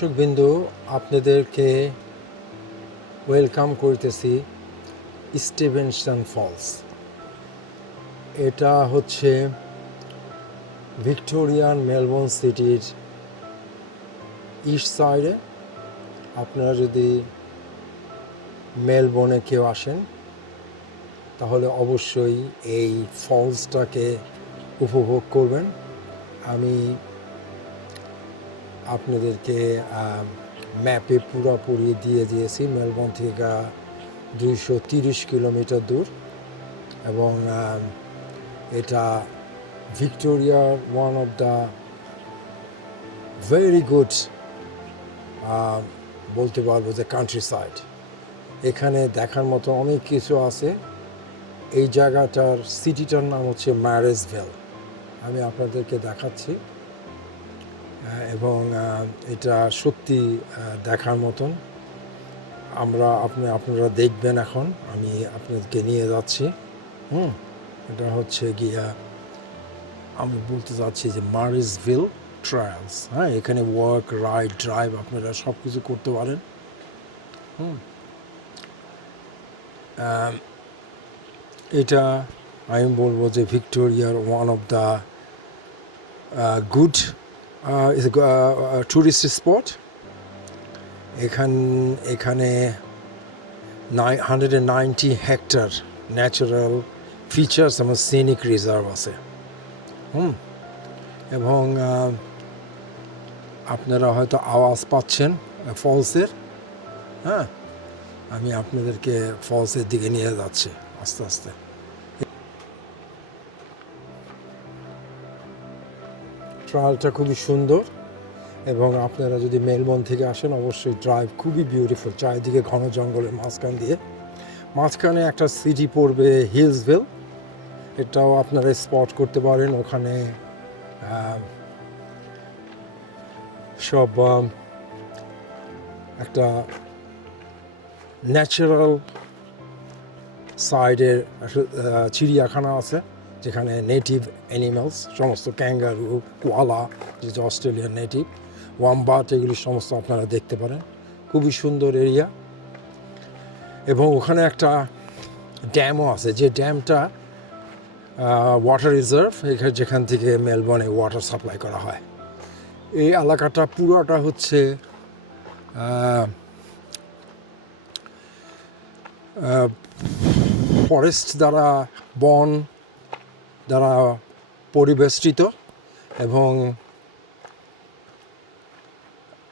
দর্শকবৃন্দ, আপনাদেরকে ওয়েলকাম করতেছি স্টিভেনসন ফলস। এটা হচ্ছে ভিক্টোরিয়ান মেলবোর্ন সিটির ইস্ট সাইডে আপনারা যদি মেলবোর্নে কেউ আসেন, তাহলে অবশ্যই এই ফলসটাকে উপভোগ করবেন। আমি আপনাদেরকে ম্যাপে পুরোপুরি দিয়ে দিয়েছি। মেলবোর্ন থেকে দুইশো তিরিশ কিলোমিটার দূর এবং এটা ভিক্টোরিয়ার one of the very good বলতে পারব যে কান্ট্রি সাইড এখানে দেখার মতো অনেক কিছু আছে। এই জায়গাটার সিটিটার নাম হচ্ছে ম্যারেজ ম্যারেজভেল আমি আপনাদেরকে দেখাচ্ছি। এবং এটা সত্যি দেখার মতন। আমরা আপনি, আপনারা দেখবেন এখন, আমি আপনাদেরকে নিয়ে যাচ্ছি, হুম? এটা হচ্ছে গিয়া, আমি বলতে চাচ্ছি যে মারিসভিল ট্রায়ালস হ্যাঁ? এখানে ওয়ার্ক রাইড ড্রাইভ আপনারা সব কিছু করতে পারেন, হুম? এটা আমি বলব যে ভিক্টোরিয়ার one of the good tourist spot এখান, এখানে hundred and ninety hectare natural features এবং সিনিক রিজার্ভ আছে। হুম। এবং আপনারা হয়তো আওয়াজ পাচ্ছেন ফলসের। হ্যাঁ। আমি আপনাদেরকে ফলসের দিকে নিয়ে যাচ্ছি, আস্তে আস্তে। ট্রায়ালটা খুবই সুন্দর এবং আপনারা যদি মেলবোর্ন থেকে আসেন, অবশ্যই ড্রাইভ খুবই বিউটিফুল চারিদিকে ঘন জঙ্গলের মাঝখান দিয়ে। মাঝখানে একটা সিটি পড়বে হিলসভেল এটাও আপনারা স্পট করতে পারেন, ওখানে সব একটা ন্যাচারাল সাইডের চিড়িয়াখানা আছে। যেখানে নেটিভ অ্যানিমালস সমস্ত ক্যাঙ্গারু কোয়ালা যে অস্ট্রেলিয়ান নেটিভ ওয়াম্বাট এগুলি সমস্ত আপনারা দেখতে পারেন, খুবই সুন্দর এরিয়া এবং ওখানে একটা ড্যামও আছে, যে ড্যামটা ওয়াটার রিজার্ভ এখানে যেখান থেকে মেলবোর্নে ওয়াটার সাপ্লাই করা হয়। এই এলাকাটা পুরোটা হচ্ছে ফরেস্ট দ্বারা বন দ্বারা পরিবেষ্টিত এবং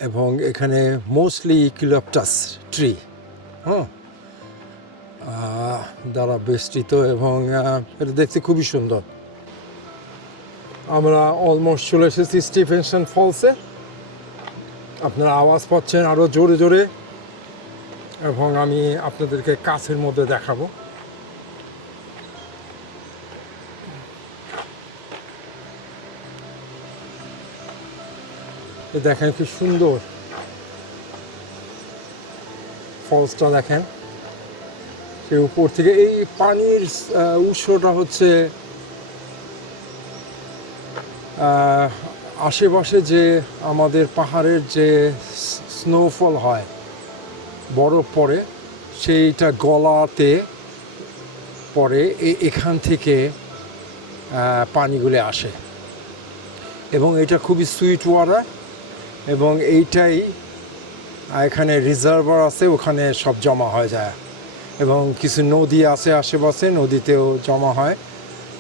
এবং এখানে মোস্টলি কিলোপটাস ট্রি হ্যাঁ? দ্বারা বেষ্টিত এবং এটা দেখতে খুবই সুন্দর। আমরা অলমোস্ট চলে এসেছি স্টিফেনসন ফলসে। আপনারা আওয়াজ পাচ্ছেন আরও জোরে জোরে। এবং আমি আপনাদেরকে কাছের মধ্যে দেখাবো। দেখেন কি সুন্দর। ফলসটা দেখেন। সেই উপর থেকে এই পানির উৎসটা হচ্ছে আশেপাশে যে আমাদের পাহাড়ের যে স্নোফল হয়, বরফ পড়ে, সেইটা গলাতে পরে এখান থেকে পানিগুলো আসে। এবং এটা খুবই সুইট ওয়াটার এবং এইটাই এখানে রিজার্ভার আছে, ওখানে সব জমা হয়ে যায়। এবং কিছু নদী আছে আশেপাশে, নদীতেও জমা হয়।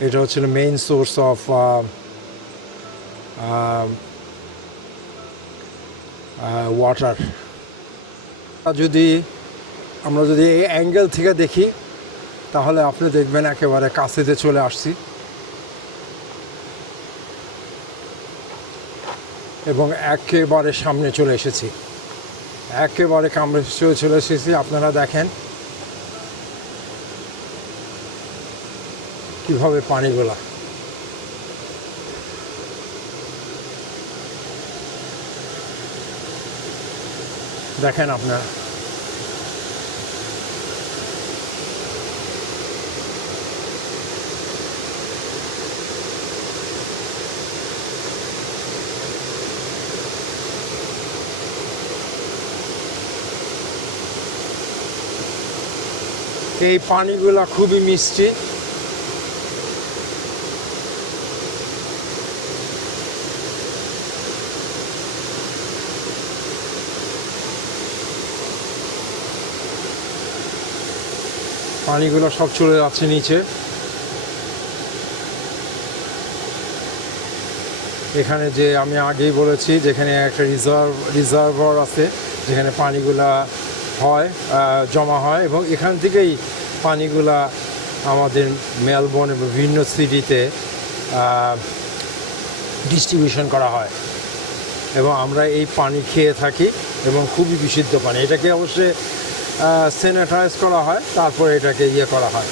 এটা হচ্ছে মেইন সোর্স অফ ওয়াটার যদি, আমরা যদি এই অ্যাঙ্গেল থেকে দেখি, তাহলে আপনি দেখবেন একেবারে কাছেতে চলে আসছি। এবং একেবারে সামনে চলে এসেছি। একেবারে কামড়ে চলে এসেছি, আপনারা দেখেন। কীভাবে পানিগুলা। দেখেন আপনারা। এই পানিগুলা খুবই মিষ্টি। পানিগুলো সব চলে যাচ্ছে নিচে। এখানে যে আমি আগেই বলেছি, যেখানে একটা রিজার্ভ, রিজার্ভার আছে, যেখানে পানিগুলা হয় জমা হয় এবং এখান থেকেই পানিগুলা আমাদের মেলবোর্ন এবং বিভিন্ন সিটিতে ডিস্ট্রিবিউশন করা হয়। এবং আমরা এই পানি খেয়ে থাকি এবং খুবই বিশুদ্ধ পানি। এটাকে অবশ্যই স্যানিটাইজ করা হয়, তারপরে এটাকে ইয়ে করা হয়।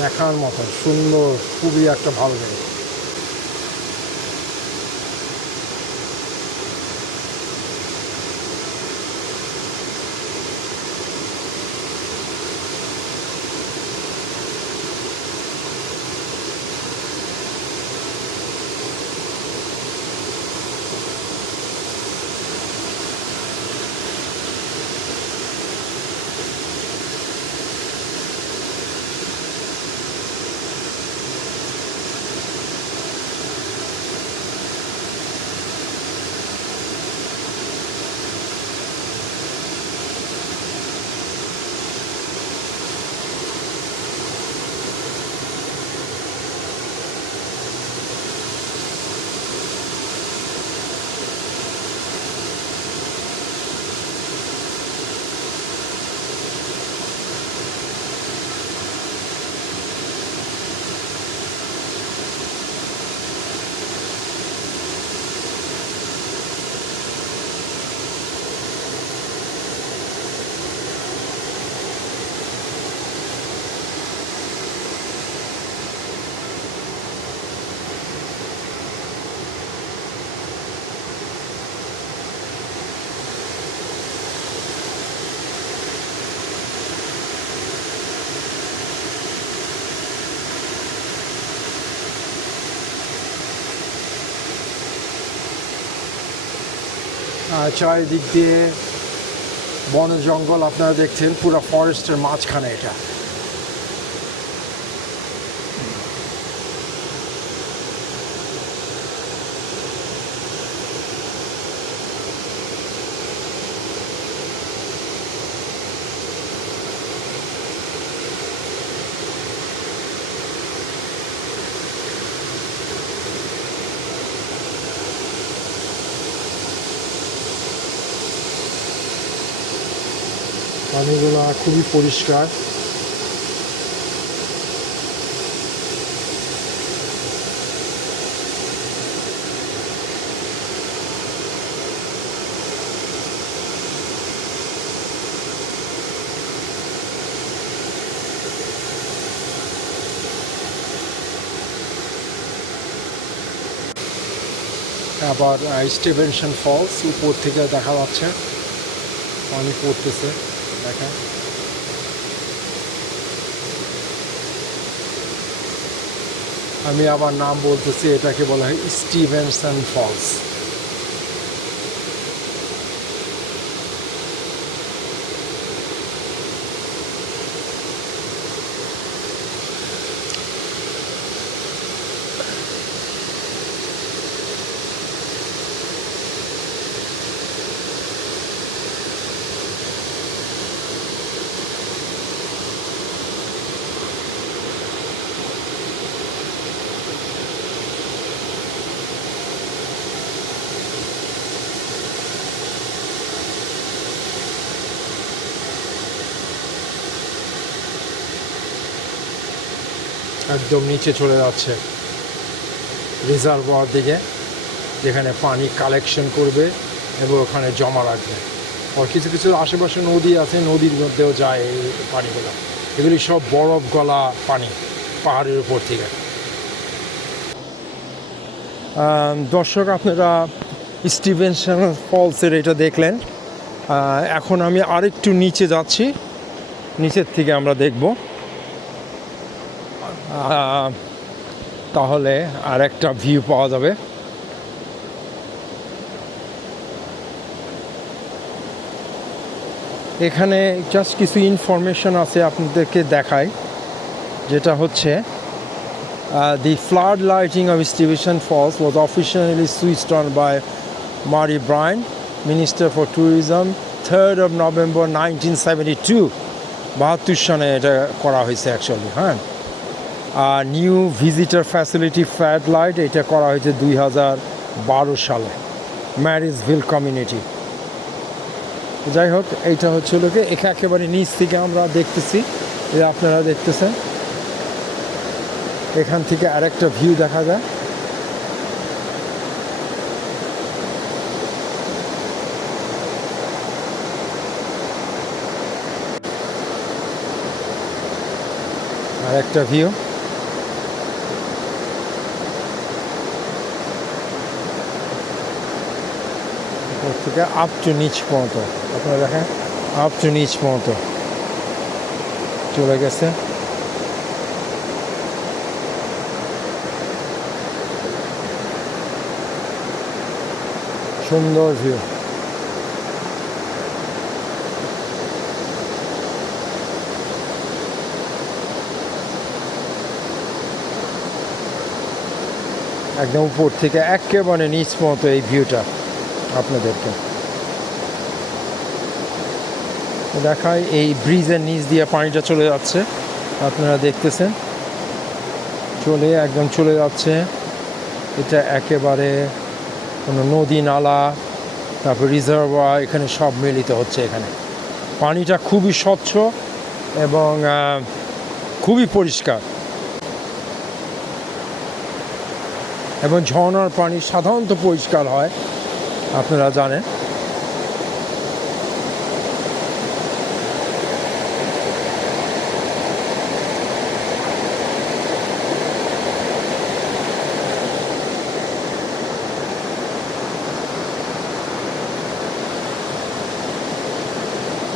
দেখার মতো, সুন্দর, খুবই একটা ভালো জায়গা। চারিদিক দিয়ে বন জঙ্গল আপনারা দেখছেন পুরো ফরেস্টের মাঝখানে এটা। পানিগুলো খুবই পরিষ্কার। আবার স্টিভেনশন ফলস উপর থেকে দেখা যাচ্ছে। পানি পড়তেছে। দেখেন আমি আবার নাম বলতেছি এটাকে বলা হয় স্টিভেনসন ফলস। একদম নিচে চলে যাচ্ছে রিজার্ভার দিকে, যেখানে পানি কালেকশন করবে এবং ওখানে জমা রাখবে। আর কিছু কিছু আশেপাশে নদী আছে, নদীর মধ্যেও যায় এই পানিগুলো। এগুলি সব বরফ গলা পানি, পাহাড়ের উপর থেকে। দর্শক, আপনারা স্টিভেনসন ফলসের এটা দেখলেন। এখন আমি আরেকটু নিচে যাচ্ছি। নিচের থেকে আমরা দেখব। তাহলে আর একটা ভিউ পাওয়া যাবে। এখানে জাস্ট কিছু ইনফরমেশন আছে আপনাদেরকে দেখাই, যেটা হচ্ছে the flood lighting of Stevenson falls was officially switched on by Murray Brine minister for tourism third of November nineteen seventy two বাহাত্তর সনে এটা করা হয়েছে অ্যাকচুয়ালি হ্যাঁ। New visitor facility flat light এটা করা হয়েছে দুই হাজার বারো সালে। ম্যারিজভিল কমিউনিটি যাই হোক, এইটা হচ্ছে লোকে এখানে একেবারে নিচ থেকে আমরা দেখতেছি। এই আপনারা দেখতেছেন, এখান থেকে আরেকটা ভিউ দেখা যায়। আরেকটা ভিউ থেকে আপ টু নিচ পর্যন্ত। আপনারা দেখেন আপ টু নিচ পর্যন্ত। চলে গেছে। সুন্দর ভিউ একদম উপর থেকে একেবারে নিচ মতো এই ভিউটা আপনাদেরকে। দেখায় এই ব্রিজের নিচ দিয়ে পানিটা চলে যাচ্ছে। আপনারা দেখতেছেন। চলে, একদম চলে যাচ্ছে। এটা একেবারে কোনো নদী, নালা, তারপর রিজার্ভার এখানে সব মিলিত হচ্ছে এখানে। পানিটা খুবই স্বচ্ছ এবং খুবই পরিষ্কার। এবং ঝর্ণার পানি সাধারণত পরিষ্কার হয়। আপনারা জানেন।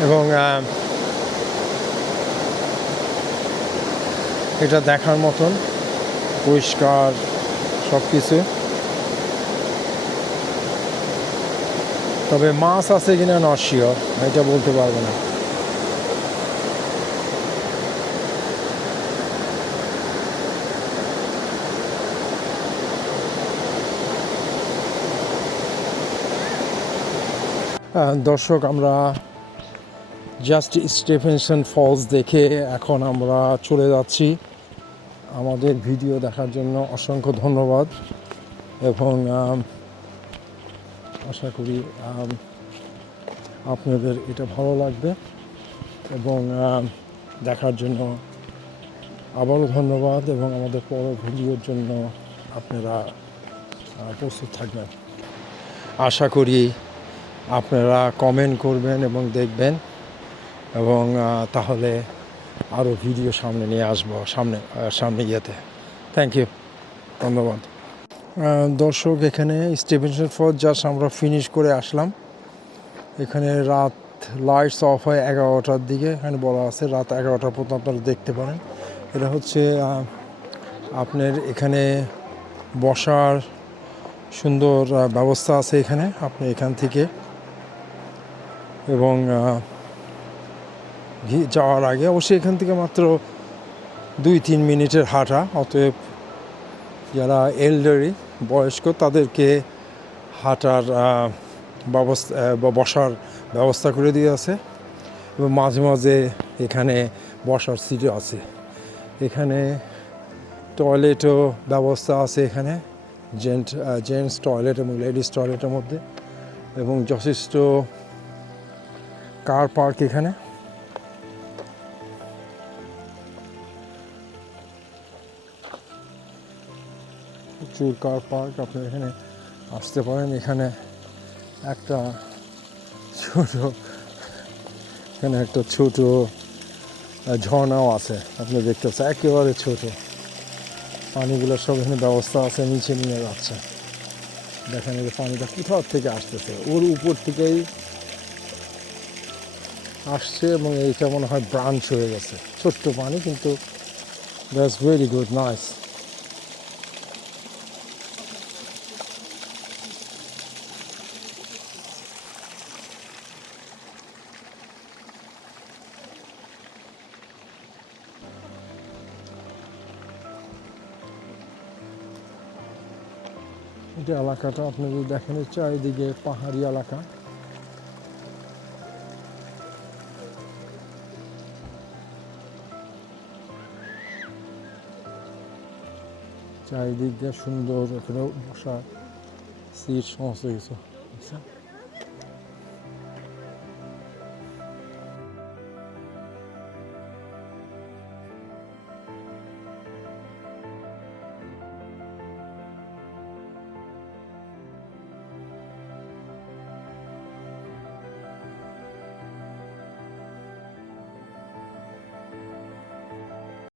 এবং এটা দেখার মতন পরিষ্কার সব কিছু তবে মাছ আছে কিনা নট শিওর এটা বলতে পারব না। দর্শক, আমরা জাস্ট স্টেফেনসন ফলস দেখে এখন আমরা চলে যাচ্ছি। আমাদের ভিডিও দেখার জন্য অসংখ্য ধন্যবাদ এবং আশা করি আপনাদের এটা ভালো লাগবে এবং দেখার জন্য আবারও ধন্যবাদ এবং আমাদের পর ভিডিওর জন্য আপনারা প্রস্তুত থাকবেন। আশা করি আপনারা কমেন্ট করবেন এবং দেখবেন এবং তাহলে আরও ভিডিও সামনে নিয়ে আসব, সামনে সামনে ইয়েতে থ্যাংক ইউ ধন্যবাদ। দর্শক এখানে স্টিভেনসন ফর জাস্ট আমরা ফিনিশ করে আসলাম। এখানে রাত লাইটস অফ হয় এগারোটার দিকে, এখানে বলা আছে রাত এগারোটা পর্যন্ত আপনারা দেখতে পারেন। এটা হচ্ছে আপনার এখানে বসার সুন্দর ব্যবস্থা আছে এখানে, আপনি এখান থেকে। এবং যাওয়ার আগে অবশ্যই এখান থেকে মাত্র দুই তিন মিনিটের হাঁটা, অতএব যারা এল্ডারি বয়স্ক তাদেরকে হাঁটার ব্যবস্থা বসার ব্যবস্থা করে দিয়ে আছে এবং মাঝে মাঝে এখানে বসার সিটও আছে। এখানে টয়লেটও ব্যবস্থা আছে এখানে, জেন্ট জেন্টস টয়লেট এবং লেডিস টয়লেটের মধ্যে এবং যথেষ্ট কার পার্ক এখানে। প্রচুর কার পার্ক আপনি এখানে আসতে পারেন। এখানে একটা ছোট, এখানে একটা ছোট ঝর্ণাও আছে। আপনি দেখতে পাচ্ছেন, একেবারে ছোট। পানিগুলো সব এখানে ব্যবস্থা আছে, নিচে নিয়ে যাচ্ছে। দেখেন এই পানিটা কোথাও থেকে আসতেছে? ওর উপর থেকেই আসছে এবং এইটা মনে হয় ব্রাঞ্চ হয়ে গেছে। ছোট্ট পানি, কিন্তু দ্যাটস ভেরি গুড নাইস এটা এলাকাটা আপনি যদি দেখেন এই চারিদিকে পাহাড়ি এলাকা চারিদিক দিয়ে সুন্দর এখানে বসা সিট সমস্ত কিছু বুঝছেন?